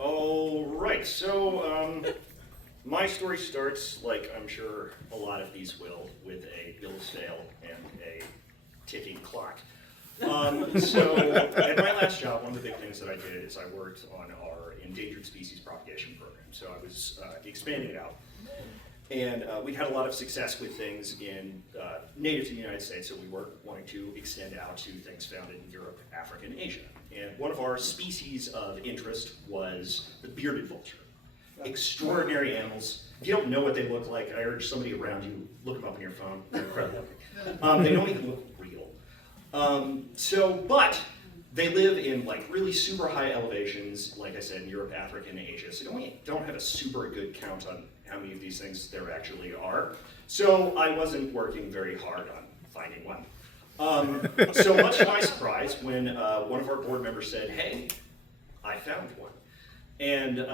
All right, so my story starts, like I'm sure a lot of these will, with a bill of sale and a ticking clock. So at my last job, one of the big things that I did is I worked on our endangered species propagation program. So I was expanding it out. And we had a lot of success with things in native to the United States, so we were wanting to extend out to things found in Europe, Africa, and Asia. And one of our species of interest was the bearded vulture. Extraordinary animals. If you don't know what they look like, I urge somebody around you, look them up on your phone. They're incredible. They don't even look real. But they live in like really super high elevations, like I said, in Europe, Africa, and Asia. So we don't have a super good count on how many of these things there actually are. So I wasn't working very hard on finding one. So much to my surprise, when one of our board members said, "Hey, I found one." And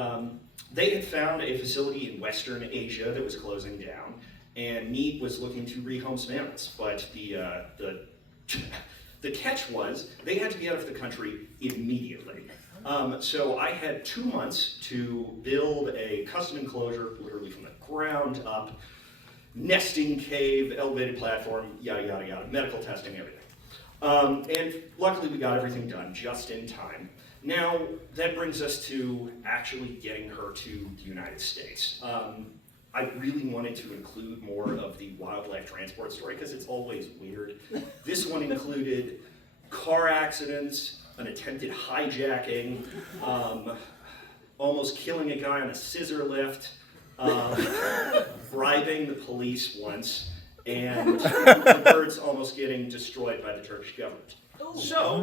they had found a facility in Western Asia that was closing down, and NEAT was looking to rehome some animals. But the catch was they had to be out of the country immediately. So I had 2 months to build a custom enclosure, literally from the ground up, nesting cave, elevated platform, yada, yada, yada, medical testing, everything. And luckily we got everything done just in time. Now, that brings us to actually getting her to the United States. I really wanted to include more of the wildlife transport story because it's always weird. This one included car accidents, an attempted hijacking, almost killing a guy on a scissor lift, bribing the police once, and the birds almost getting destroyed by the Turkish government. So,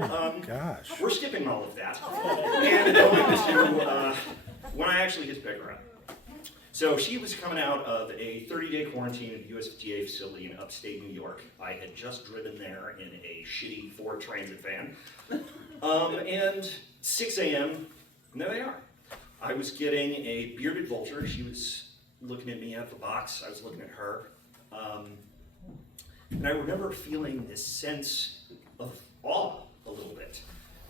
we're skipping all of that and going to when I actually get to pick her up. So she was coming out of a 30-day quarantine at the USDA facility in upstate New York. I had just driven there in a shitty Ford Transit van. And 6 a.m., and there they are. I was getting a bearded vulture. She was looking at me out of the box. I was looking at her. And I remember feeling this sense of awe a little bit.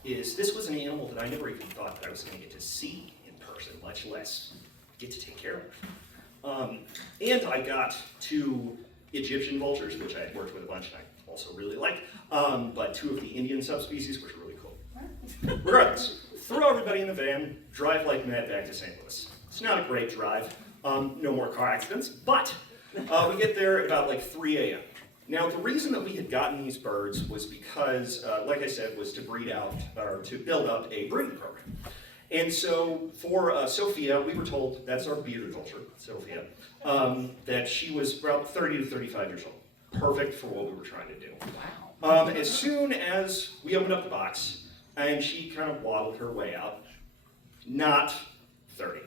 This was an animal that I never even thought that I was going to get to see in person, much less get to take care of. And I got 2 Egyptian vultures, which I had worked with a bunch and I also really liked, but 2 of the Indian subspecies, which were really cool. Regardless, throw everybody in the van, drive like mad back to St. Louis. It's not a great drive, no more car accidents, but we get there at about like 3 a.m. Now, the reason that we had gotten these birds was because, like I said, was to breed out, or to build up a breeding program. And so for Sophia, we were told, that's our bearded vulture, Sophia, that she was about 30 to 35 years old. Perfect for what we were trying to do. Wow. As soon as we opened up the box, and she kind of waddled her way out, not 30.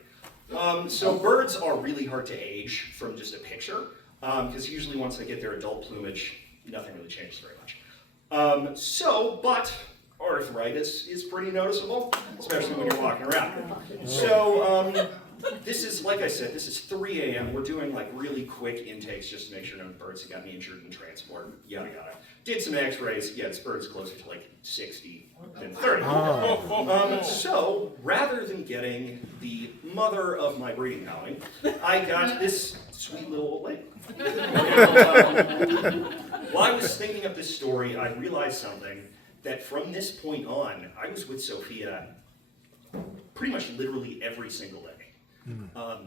So birds are really hard to age from just a picture, because usually once they get their adult plumage, nothing really changes very much. But arthritis is pretty noticeable, especially when you're walking around. So this is, like I said, this is 3 a.m. We're doing like really quick intakes just to make sure no birds have gotten injured in transport, yada yada. Did some x-rays, yeah, this bird's closer to like 60 than 30. So rather than getting the mother of my breeding colony, I got this sweet little old lady. While I was thinking of this story, I realized something, that from this point on, I was with Sophia pretty much literally every single day.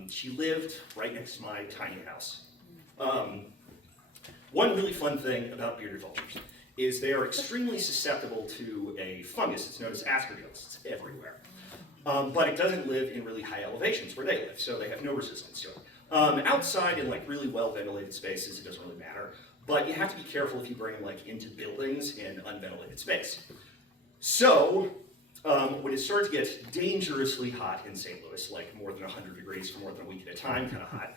She lived right next to my tiny house. One really fun thing about bearded vultures is they are extremely susceptible to a fungus. It's known as aspergillus. It's everywhere. But it doesn't live in really high elevations where they live, so they have no resistance to it. Outside in like really well ventilated spaces, it doesn't really matter. But you have to be careful if you bring them like into buildings in unventilated space. So when it started to get dangerously hot in St. Louis, like more than 100 degrees for more than a week at a time, kind of hot,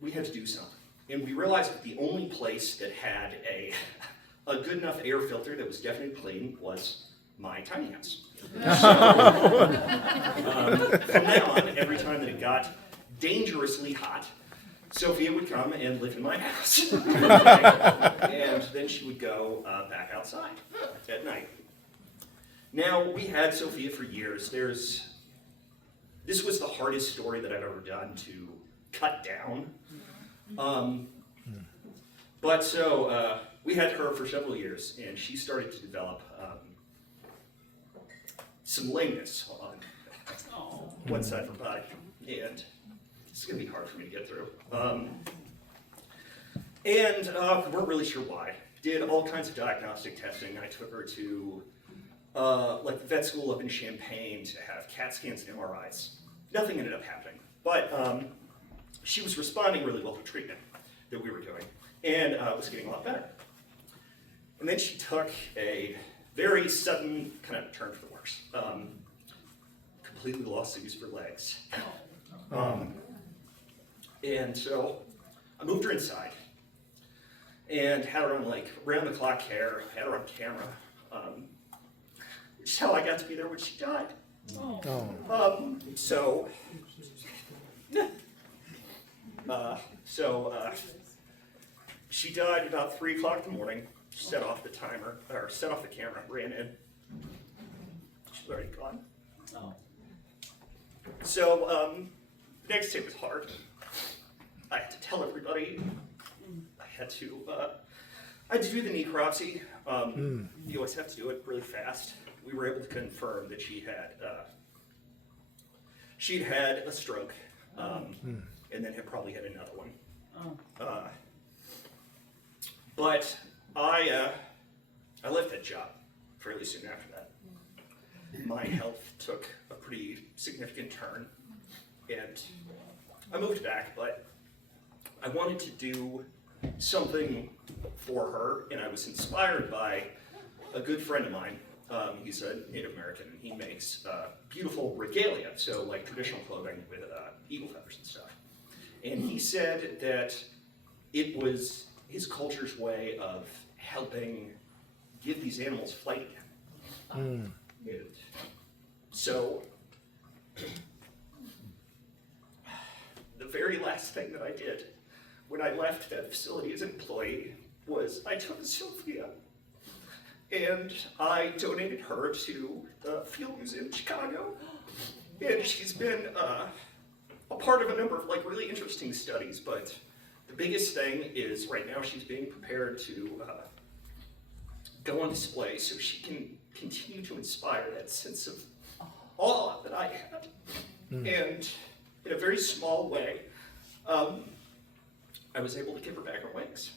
we had to do something. And we realized that the only place that had a good enough air filter that was definitely clean was my tiny house. So from then on, every time that it got dangerously hot, Sophia would come and live in my house. And then she would go back outside at night. Now, we had Sophia for years. There's this was the hardest story that I've ever done to cut down. But so we had her for several years, and she started to develop some lameness on one side of her body, and it's going to be hard for me to get through. And we weren't really sure why. Did all kinds of diagnostic testing. I took her to like the vet school up in Champaign to have CAT scans and MRIs. Nothing ended up happening, but she was responding really well to treatment that we were doing, and was getting a lot better. And then she took a very sudden kind of turn for the worse. Completely lost the use of her legs. And so I moved her inside and had her on like round-the-clock care, had her on camera. Which is how I got to be there when she died. She died about 3 o'clock in the morning. Set off the timer, or set off the camera, ran in. She's already gone. So the next day was hard. I had to tell everybody. I had to do the necropsy. You always have to do it really fast. We were able to confirm that she'd had a stroke, and then had probably had another one. But I left that job fairly soon after that. My health took a pretty significant turn, and I moved back, but I wanted to do something for her, and I was inspired by a good friend of mine. He's a Native American, and he makes beautiful regalia, so like traditional clothing with eagle feathers and stuff. And he said that it was his culture's way of helping give these animals flight again. And so the very last thing that I did when I left that facility as an employee was I took Sophia and I donated her to the Field Museum in Chicago. And she's been a part of a number of like really interesting studies, but the biggest thing is right now she's being prepared to go on display so she can continue to inspire that sense of awe that I had. And in a very small way, I was able to give her back her wings.